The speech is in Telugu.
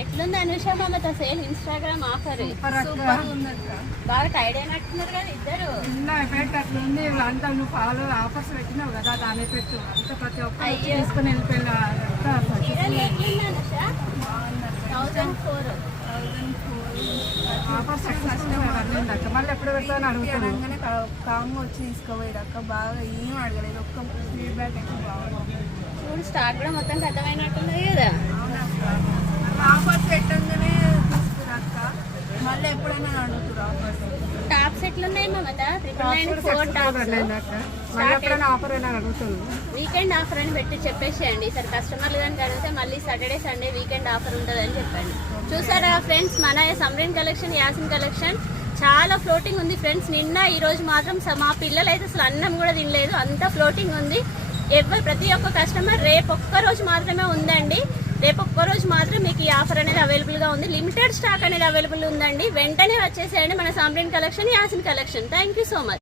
ఎట్లుంది అనుష మమత సేల్ ఇన్స్టాగ్రామ్ ఆఫర్ బాగా టైడ్ అయినట్టున్నారు కదా ఇద్దరు. అట్లుంది అంతా నువ్వు ఫాలో ఆఫర్స్ పెట్టినావు కదా దాని పెట్టు అంత ప్రతి ఒక్కరు తీసుకుని వెళ్ళిపోయిన ఆఫర్ సక్సెస్ మళ్ళీ ఎప్పుడు పెడతాను అడుగుతాను. కామ్గా వచ్చి తీసుకోపోయాక బాగా ఏం అడగలేదు, ఒక్క ఫీడ్బ్యాక్ అయితే బాగుంది. చూడు స్టాక్ కూడా మొత్తం అర్థమైనట్టున్నది కదా. ఆఫర్స్ పెట్టంగానే తీసుకురాక మళ్ళీ ఎప్పుడైనా అడుగుతారు ఆఫర్స్. టాప్స్ ఎట్లున్నాయి మమత? 999 టాప్స్ ఆఫర్ అయినా అడుగుతాను. వీకెండ్ ఆఫర్ అని పెట్టి చెప్పేసేయండి. ఈసారి కస్టమర్లు కనుక అడిగితే మళ్ళీ సాటర్డే సండే వీకెండ్ ఆఫర్ ఉంటుంది అని చెప్పండి. చూసారా ఫ్రెండ్స్, మన సమ్రీన్ కలెక్షన్, యాసిన్ కలెక్షన్ చాలా ఫ్లోటింగ్ ఉంది ఫ్రెండ్స్. నిన్న ఈ రోజు మాత్రం మా పిల్లలు అయితే అసలు అన్నం కూడా తినలేదు, అంత ఫ్లోటింగ్ ఉంది. ప్రతి ఒక్క కస్టమర్ రేపు ఒక్క రోజు మాత్రమే ఉందండి. రేపు ఒక్క రోజు మాత్రం మీకు ఈ ఆఫర్ అనేది అవైలబుల్గా ఉంది. లిమిటెడ్ స్టాక్ అనేది అవైలబుల్ ఉందండి. వెంటనే వచ్చేసేయండి మన Samreen collection, Yasin collection. Thank you so much.